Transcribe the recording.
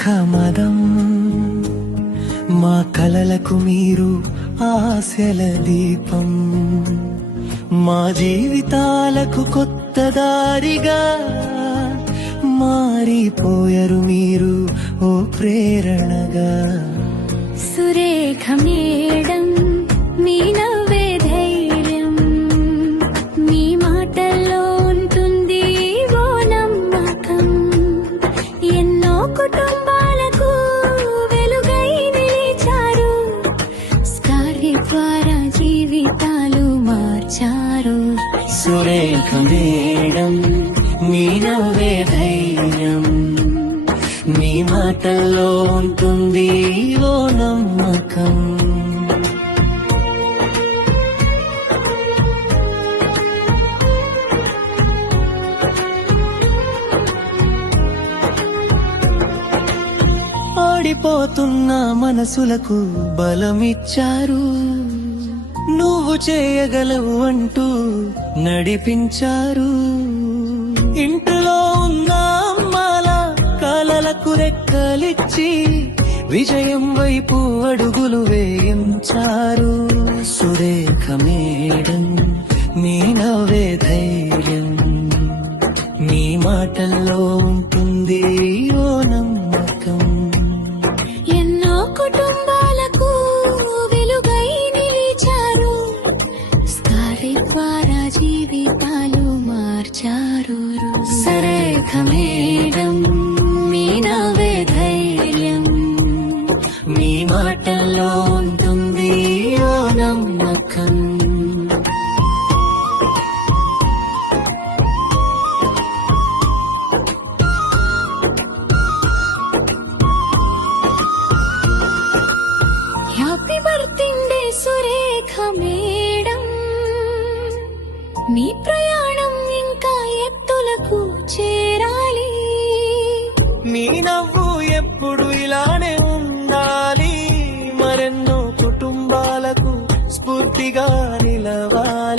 సురేఖ మదం మా కలలకు మీరు ఆశల దీపం మా జీవితాలకు కొత్త దారిగా మారిపోయారు మీరు ఓ ప్రేరణగా సురేఖ మేడం మీ నవ్వే ధైర్యం మీ మాటల్లో ఉంటుంది ఓ నమ్మకం ఎన్నో కుటుంబాలకు వెలుగై నిలిచారు స్కార్వి ద్వారా జీవితాలు మార్చారు సురేఖ మేడం మీ నవ్వే ధైర్యం మీ మాటల్లో ఉంటుంది ఓ నమ్మకం ఆడిపోతున్న మనసులకు బలమిచ్చారు నువ్వు చేయగలవు అంటూ నడిపించారు ఇంట్లో ఉన్న అమ్మాల కలలకు రెక్కలిచ్చి విజయం వైపు అడుగులు వేయించారు సురేఖ మేడం మీ నవ్వే ధైర్యం మీ మాటల్లో ఉంటుంది ఓ నమ్మకం ఎన్నో కుటుంబాలకు వెలుగై నిలిచారు స్కార్వి ద్వారా జీవితాలు మార్చారు సురేఖ మేడం మీ నవ్వే ధైర్యం మీ మాటల్లో ఉంటుంది ఓ నమ్మకం హ్యాపీ బర్త్డే సురేఖ మేడం మీ ప్రయాణం ఇంకా ఎత్తులకు చేరాలి నీ నవ్వు ఎప్పుడు ఇలానే ఉండాలి మరెన్నో కుటుంబాలకు స్ఫూర్తిగా నిలవాలి